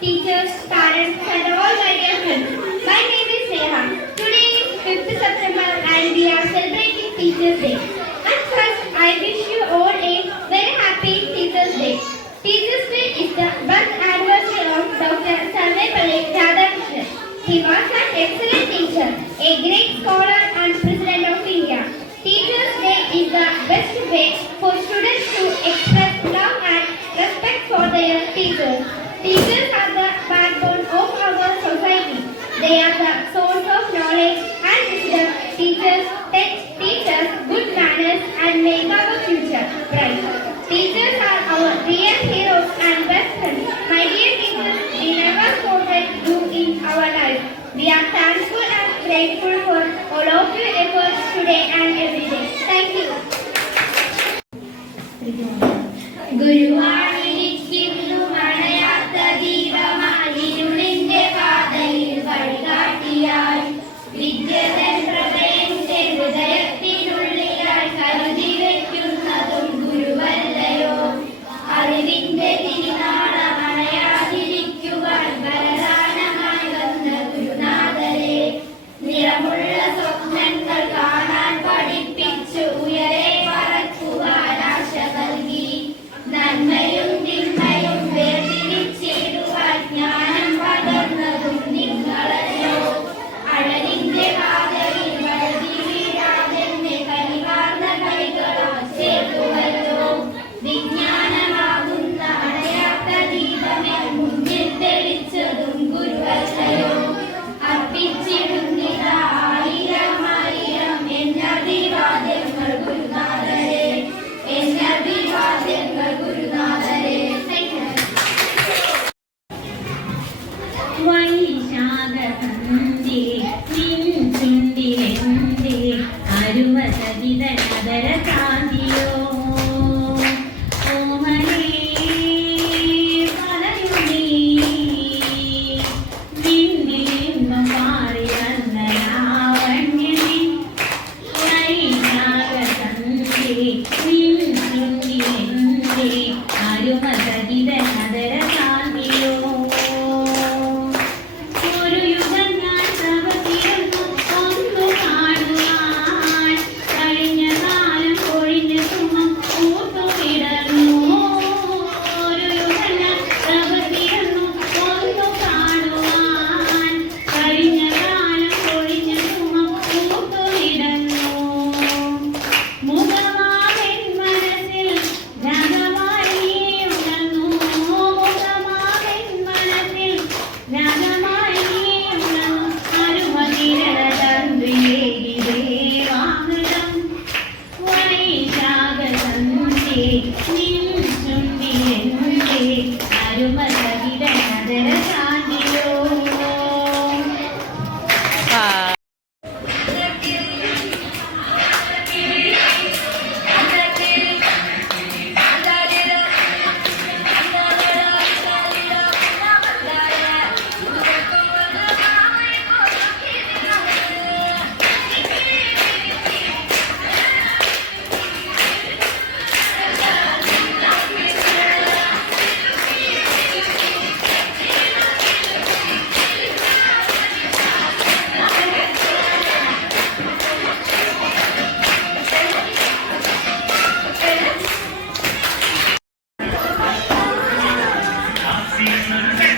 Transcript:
teachers, parents, and all my dear friends. My name is Neha. Today is 5th September and we are celebrating Teachers' Day. And first, I wish you all a very happy Teachers' Day. Teachers' Day is the birth anniversary of Dr. Sarvepalli Radhakrishnan. He was an excellent teacher, a great scholar and President of India. Teachers' Day is the best way for students to express love and respect for their teachers. Teachers are the backbone of our society. They are the source of knowledge and wisdom. Teachers teach us good manners and make our future bright. Teachers are our real heroes and best friends. My dear teachers, we never forget you in our life. We are thankful and grateful for all of your efforts today and every day. Thank you. ഗുരുവാണിരിക്കുന്നു മഴയാത്ത ദീപമായിരുളിന്റെ പാതയിൽ വഴികാട്ടിയായി വിദ്യതൻ പ്രഭയുടെ ഹൃദയത്തിനുള്ളിലായി കരുതി വയ്ക്കുന്നതും ഗുരുവല്ലയോ അറിവിന്റെ തിരുനാളമണയാതിരിക്കുവാൻ വരദാനമായി വന്ന ഗുരുനാഥരെ നിറമുള്ള സ്വപ്നങ്ങൾ കാണാൻ പഠിപ്പിച്ചു ഉയരെ പറക്കുവാൻ ആശ നൽകി നന്മയും തിന്മയും വേർതിരിച്ചിടുവാൻ ജ്ഞാനം പകർന്നതും നിങ്ങളല്ലോ അഴലിന്റെ പാതയിൽ വഴുതി വീഴാതെന്നെ കരിവാർന്ന കൈകളാൽ ചേർത്തുവല്ലോ വിജ്ഞാനമാകുന്ന അണയാത്ത ദീപമേ മുന്നിൽ തെളിച്ചതും ഗുരുവല്ലയോ അർപ്പിച്ചിടുന്നില്ല ആയിരം ആയിരം എന്നഭിവാദ്യങ്ങൾ ഗുരുനാഥരെ എന്നഭിവാദ്യങ്ങൾ ഗുരുനാഥരെ. വൈശാഖസന്ധ്യേ നിൻ ചുണ്ടിലെന്റെ അരുമസരിതനദര കാന്തിയോ ഓമനേ പറയുന്നീ നിന്നിലെന്നും മാറി വന്ന ലാവണ്യനീ വൈശാഖസന്ധ്യേ നിൻ ചുണ്ടിലെന്റെ അരുമസരിതനദര കാന്തിയോ ഒരു യുഗം ഞാൻ തപസ്സിരുന്നു ഒന്നു കാണുവാൻ കഴിഞ്ഞ കാലം ഒഴിഞ്ഞ സുഖം കൂട്ടുകിടന്നു ഒരു യുഗം ഞാൻ തപസ്സിരുന്നു ഒന്നു കാണുവാൻ കഴിഞ്ഞ കാലം ഒഴിഞ്ഞ സുഖം കൂട്ടുകിടന്നു മുഖമാകൻ മനസ്സിൽ രാഗമായി ഉണർന്നു മുഖമാകൻ മനസ്സിൽ രാഗമായി ഉണർന്നു അരുമതിരള തന്ത്രിയേകി ദേവാമൃതം വൈശാഖസന്ധ്യേ നിൻ ചുണ്ടിലെന്റെ അരുമസവിതനദര കാന്തിയോ Season